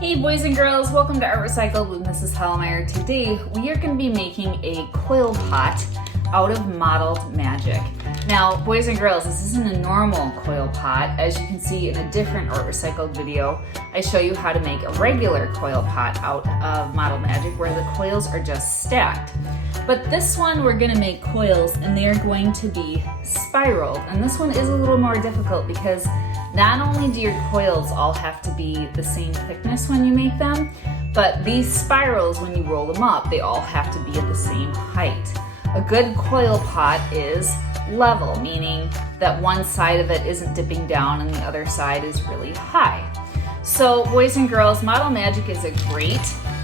Hey boys and girls, welcome to Art Recycled with Mrs. Hallmeyer. Today we are going to be making a coil pot out of modeled magic. Now boys and girls, this isn't a normal coil pot. As you can see in a different Art Recycled video, I show you how to make a regular coil pot out of modeled magic where the coils are just stacked. But this one we're going to make coils and they are going to be spiraled. And this one is a little more difficult because not only do your coils all have to be the same thickness when you make them, but these spirals, when you roll them up, they all have to be at the same height. A good coil pot is level, meaning that one side of it isn't dipping down and the other side is really high. So boys and girls, Model Magic is a great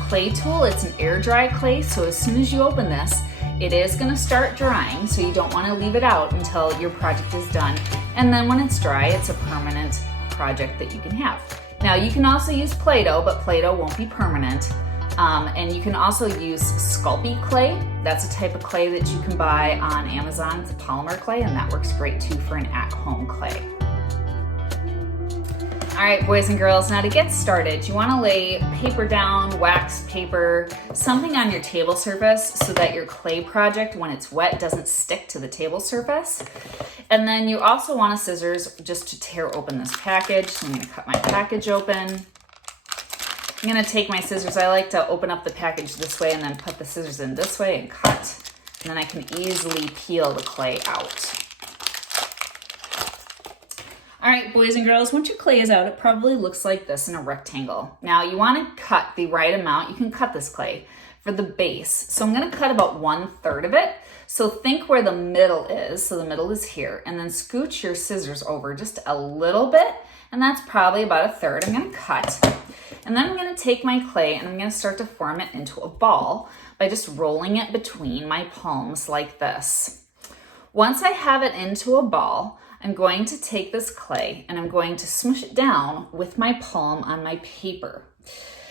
clay tool. It's an air dry clay, so as soon as you open this, it is going to start drying, so you don't want to leave it out until your project is done. And then when it's dry, it's a permanent project that you can have. Now you can also use Play-Doh, but Play-Doh won't be permanent. And you can also use Sculpey clay. That's a type of clay that you can buy on Amazon. It's a polymer clay, and that works great too for an at-home clay. All right, boys and girls, now to get started, you want to lay paper down, wax paper, something on your table surface so that your clay project, when it's wet, doesn't stick to the table surface. And then you also want a scissors just to tear open this package. So I'm going to cut my package open. I'm going to take my scissors. I like to open up the package this way and then put the scissors in this way and cut. And then I can easily peel the clay out. All right, boys and girls, once your clay is out, it probably looks like this in a rectangle. Now you want to cut the right amount. You can cut this clay for the base. So I'm going to cut about 1/3 of it. So think where the middle is. So the middle is here, and then scooch your scissors over just a little bit. And that's probably about 1/3. I'm going to cut. And then I'm going to take my clay and I'm going to start to form it into a ball by just rolling it between my palms like this. Once I have it into a ball, I'm going to take this clay and I'm going to smush it down with my palm on my paper.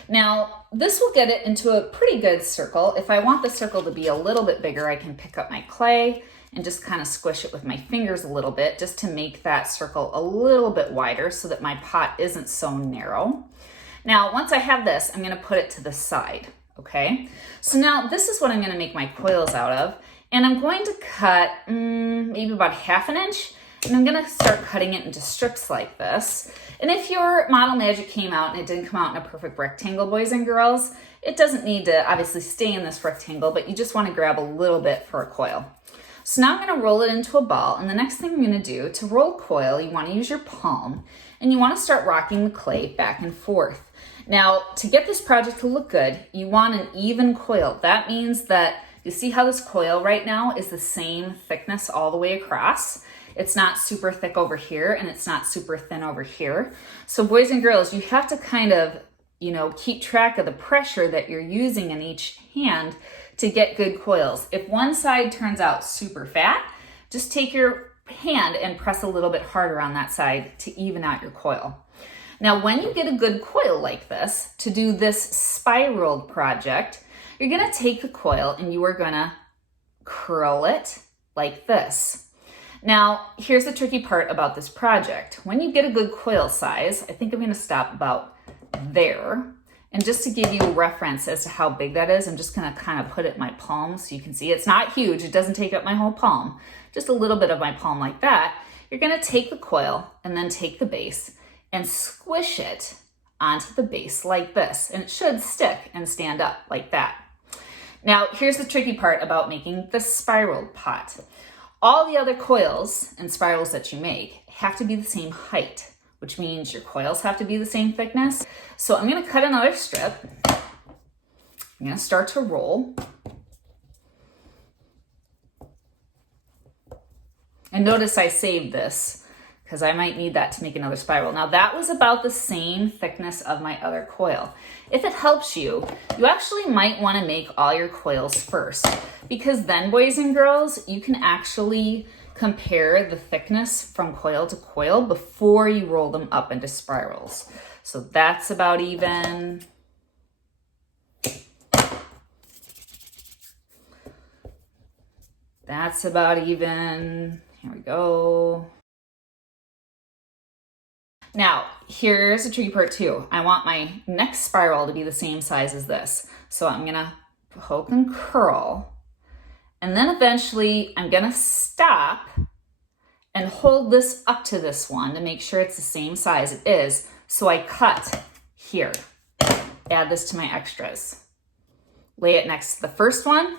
Now, this will get it into a pretty good circle. If I want the circle to be a little bit bigger, I can pick up my clay and just kind of squish it with my fingers a little bit just to make that circle a little bit wider so that my pot isn't so narrow. Now, once I have this, I'm going to put it to the side, okay? So now this is what I'm going to make my coils out of, and I'm going to cut maybe about 1/2 inch. And I'm going to start cutting it into strips like this. And if your Model Magic came out and it didn't come out in a perfect rectangle, boys and girls, it doesn't need to obviously stay in this rectangle, but you just want to grab a little bit for a coil. So now I'm going to roll it into a ball. And the next thing I'm going to do, to roll coil, you want to use your palm and you want to start rocking the clay back and forth. Now, to get this project to look good, you want an even coil. That means that you see how this coil right now is the same thickness all the way across. It's not super thick over here and it's not super thin over here. So boys and girls, you have to kind of, keep track of the pressure that you're using in each hand to get good coils. If one side turns out super fat, just take your hand and press a little bit harder on that side to even out your coil. Now, when you get a good coil like this, to do this spiraled project, you're gonna take the coil and you are gonna curl it like this. Now, here's the tricky part about this project. When you get a good coil size, I think I'm going to stop about there. And just to give you a reference as to how big that is, I'm just going to kind of put it in my palm so you can see. It's not huge. It doesn't take up my whole palm. Just a little bit of my palm like that. You're going to take the coil and then take the base and squish it onto the base like this. And it should stick and stand up like that. Now, here's the tricky part about making the spiraled pot. All the other coils and spirals that you make have to be the same height, which means your coils have to be the same thickness. So I'm going to cut another strip. I'm going to start to roll. And notice I saved this because I might need that to make another spiral. Now that was about the same thickness of my other coil. If it helps you, you actually might want to make all your coils first, because then, boys and girls, you can actually compare the thickness from coil to coil before you roll them up into spirals. So that's about even. That's about even. Here we go. Now, here's a tricky part too. I want my next spiral to be the same size as this. So I'm gonna poke and curl, and then eventually I'm gonna stop and hold this up to this one to make sure it's the same size it is. So I cut here, add this to my extras, lay it next to the first one,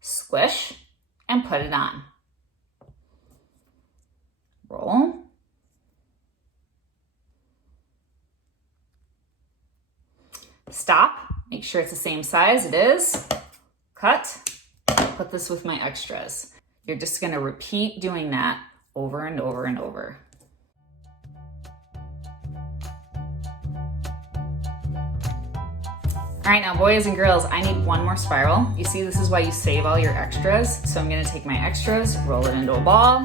squish, and put it on. Roll. Stop, make sure it's the same size, it is. Cut, put this with my extras. You're just gonna repeat doing that over and over and over. All right, now boys and girls, I need one more spiral. You see, this is why you save all your extras. So I'm gonna take my extras, roll it into a ball.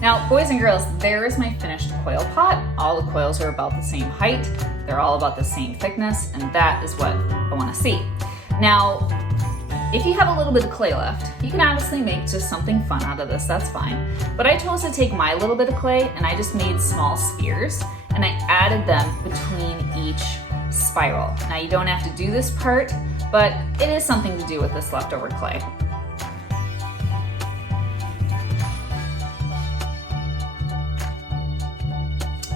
Now, boys and girls, there is my finished coil pot. All the coils are about the same height. They're all about the same thickness, and that is what I wanna see. Now, if you have a little bit of clay left, you can obviously make just something fun out of this, that's fine. But I chose to take my little bit of clay and I just made small spheres and I added them between each spiral. Now you don't have to do this part, but it is something to do with this leftover clay.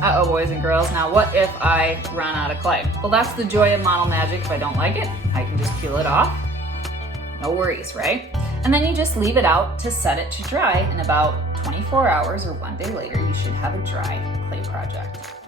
Uh-oh, boys and girls, now what if I run out of clay? Well, that's the joy of model magic. If I don't like it, I can just peel it off. No worries, right? And then you just leave it out to set it to dry. In about 24 hours or one day later, you should have a dry clay project.